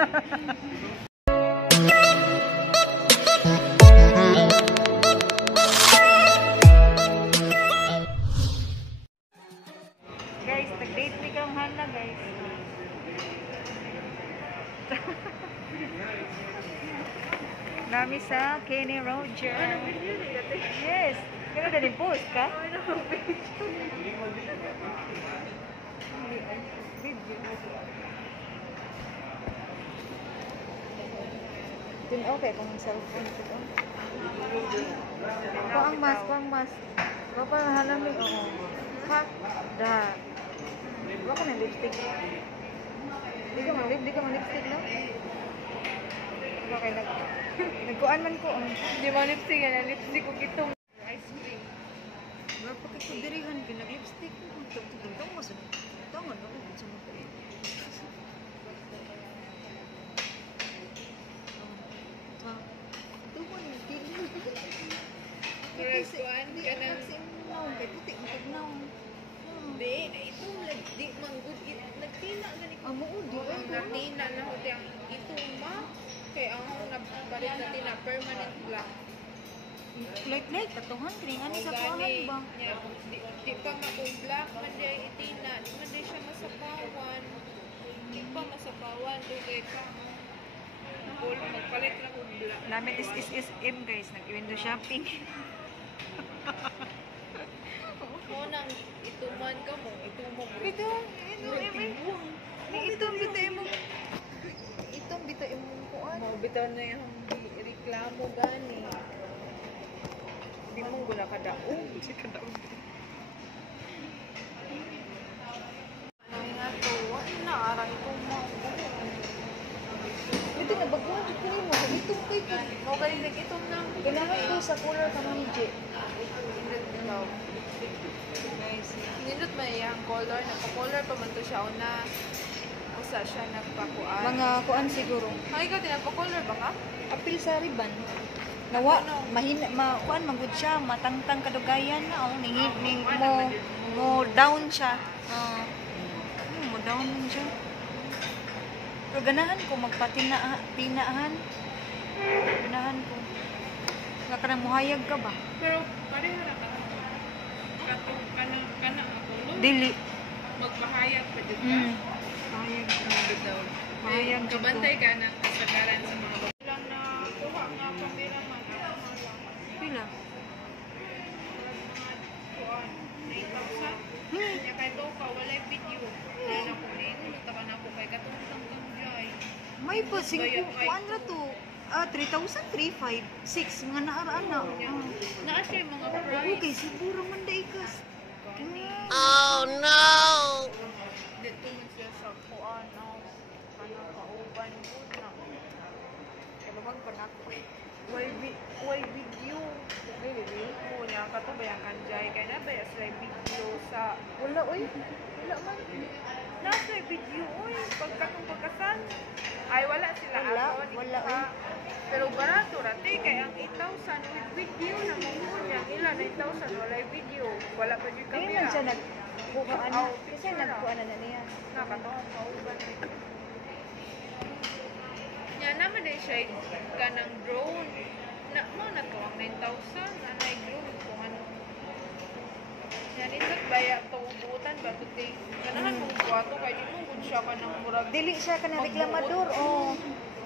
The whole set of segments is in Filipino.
Guys, nag-date ni kang Hana, guys. Nami sa Kenny Roger. Yes. Kaya na din post ka? Din okay kung cellphone ito. Kuang mas. Bapa halami oo. Ha? Da. Wa ko na lipstick. Di ka man lipstick no? Okay nagkuan man ko. Di mo lipstick na lipstick ko kitong ice cream. Wa pa kay dirihan kay nag-lipstick ko tugtong mo sa tangon ako sa mga. Correct kuan kanang kay puti magnaw. di ito di manggod nagtina gani ko Amo di ay nagtina na ho ang ito ma kay ang nabalik na tina permanent black. like katuhan kini ani sa kuan ba? Di pa makong black man day itina, di man day siya masapawan. Di pa masapawan dugay ka. Nakul magpalit lang og black. Namin is M guys, nag-window shopping. Mo nang ituman ka mo, itumo mo. Ito bitaw imong kuan. Mo bitaw na yung reklamo gani. Di mo gula ka daog. Si kadaog. Ano nga to? Na arang itong mo. Ito na baguhan jud kini mo, ito kay ko. Mo galing nag-itom na. Ganahan ko sa color ka man ni Guys, nindot man yung color. Nagpa-color pa man to siya. Una, usa siya nagpakuan. Mga kuan siguro. Ay, ikaw din nagpa-color ba ka? Apil sa riban. Nawa kuan magud siya, matangtang kadugayan na ning mo down siya. Mo down man siya. Pero ganahan ko magpatinaahan. Ganahan ko. Nga ka nang muhayag ka ba? Pero, pareho na ka. Katong kana ako. Dili. Magpahayag pa dito ka. Muhayag ka. Bitaw. Mahayag dito. Kabantay ka na kasagaran sa mga lang na kuha nga pamira man. Pila? Kuan. 9,000. Nya kay to ka walay video. Dahil ako nito natakan ako kay katong jay. May pa 5 kuan ra to. 3,000, 3,500, 6 mga naaraan na. Naa siya yung mga Okay, price. siguro man day kas. Oh no! Dito man siya sa kuan no. Ano kauban gud na. Kalawag pa na ako. Why video? Really? Oo niya, kato ba yung kanjay? Kaya na ba yung video sa... Wala, oy. Wala man. Nasa video, uy, pagkatong pagkasan. Ay, wala sila. Wala, Ako, wala, isa. Pero barato, rati, kaya ang 8,000 with video na mong niya. Ilan, 8,000, wala yung video. Wala pa yung Hindi man camera. siya nagbukaan na. Kasi nagbukaan na niya. Nakatong kauban. Yan naman din siya ka ng drone. Mo na to ang 9,000 na may drone kung ano. Yan isot baya to ubutan ba to ting. Ganahan mong kuwato kay di mo gud siya ka ng murag. Dili siya ka na reklamador. Oh.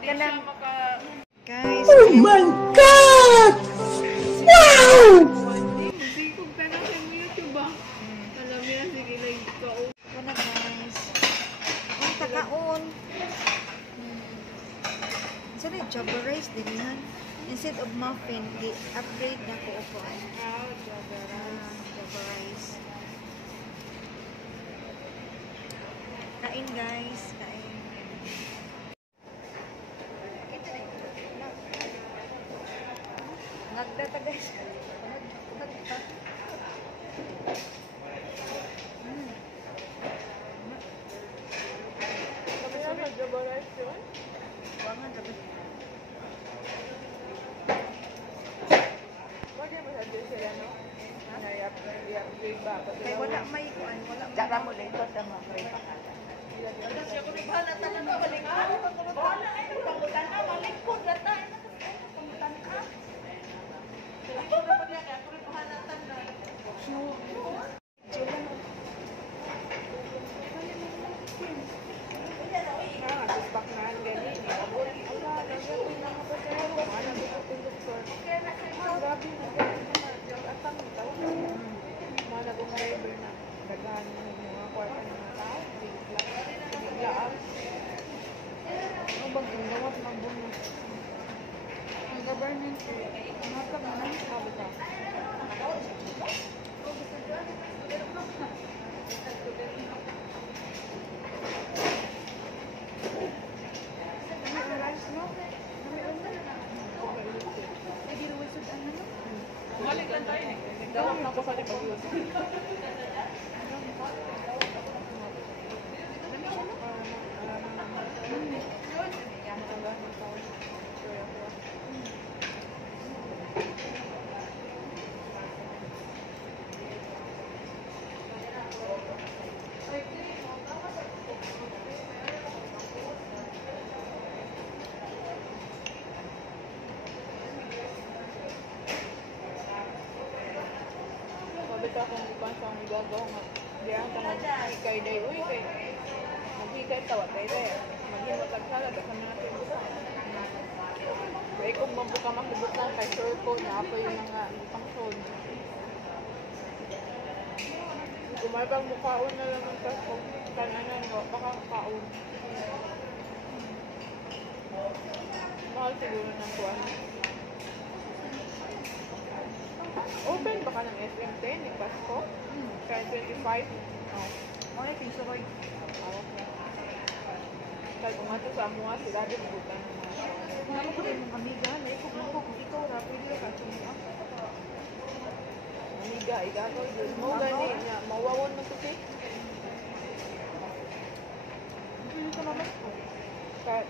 Di siya maka Guys. Oh my God! Wow! Hindi ko tanong sa YouTube ba. Alam niya sige like ka. Wala guys. Ang takaon. Sana Java rice dilihan. Instead of muffin, di-upgrade na ko ako. Java rice. Java rice. Kain guys. Kain. Nagdata guys. Nagdata. Kaya Java rice yun? Wangan tapi. Bakit mo sabi sila no? I-upgrade ba? Kay wala may kuan, wala may. Tsaka mo dito sa mga free pa. Government, matap na lang sa kabita. Malik lang tayo eh. Dawang na ko sa pag-iwas. Sabi ka kung ikaw sa mga gagawa nga, diyan ka mag-hikay day, uy, kay mag-hikay tawat day day, mag-himot lang sala, basta mga tinubutan. Kaya kung mabuka makibutan kay circle na ako yung mga function. Kung may bang mukhaon na lang ang tas kung kananan mo, baka mukhaon. Mahal siguro ng kuwan. Open baka ng SM10 ni Pasko? Kaya 25? Oo. Ano yung pinsuroy? Okay. Kaya kung ato sa mga sila din butan ng mga Ano ko rin mga amiga, naikog mo kung ikaw na pwede ka sumuha. amiga, igagaw yun. Mo gani niya, mawawon mo ito eh. Hindi ka naman ko. Kaya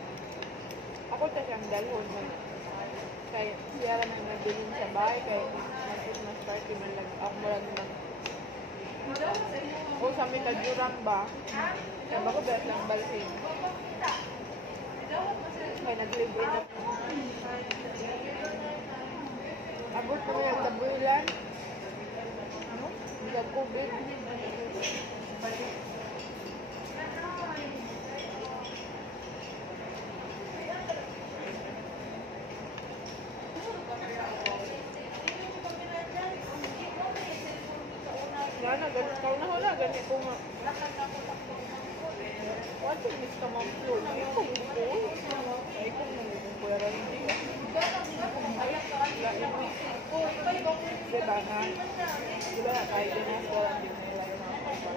ako ta siyang dalhon man. Kaya siya lang ang nagbilin sa bahay, kaya mas party man lang ako mo lang nang o sa amin nagdurang ba? Kaya bako bet lang balhin. Kaya nag-live-in na. Abot ko yung tabulan. Ano? Sa COVID. Lana, ganit ka na wala. Ganit ko nga. What's yung mix ka mong flow? Ay, kung buko. Ay, kung nangugong ko yaran. Diba na? Diba na tayo din ang walang din na ilang mga kapag.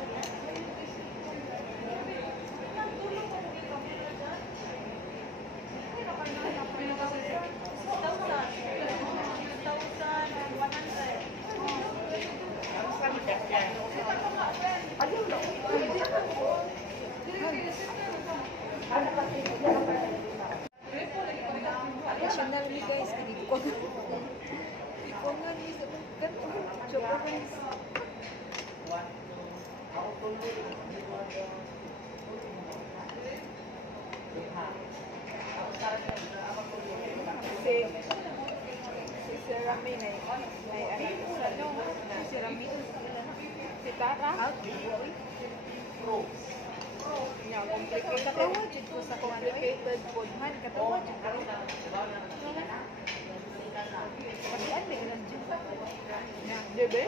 National ni guys, hindi ko nga ni sa ganito. Joke guys. Si Sir Rami na si Rami si Tara niya complicated Dito sa complicated food man katawa dito. Pati ano may ilang dito. diba?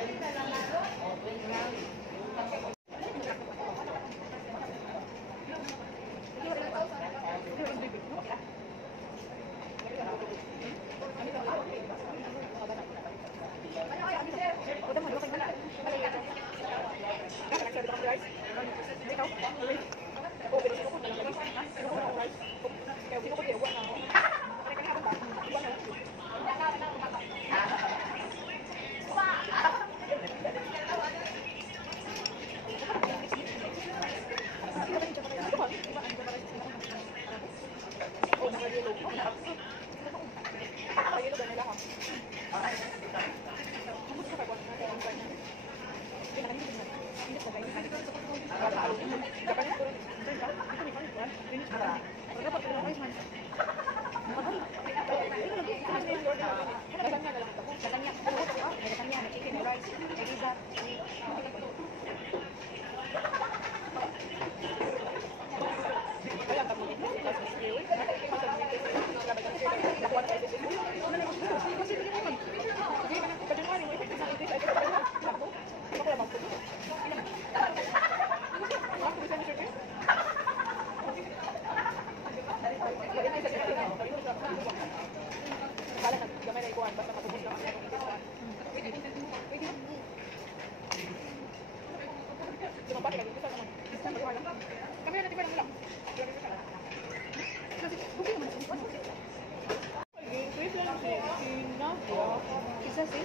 Isa si?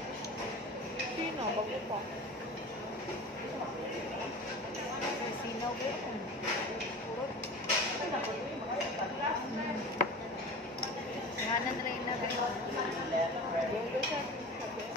Sino? Bago pa. Sinaw ba yun? Nganan rin na rin. Bago siya.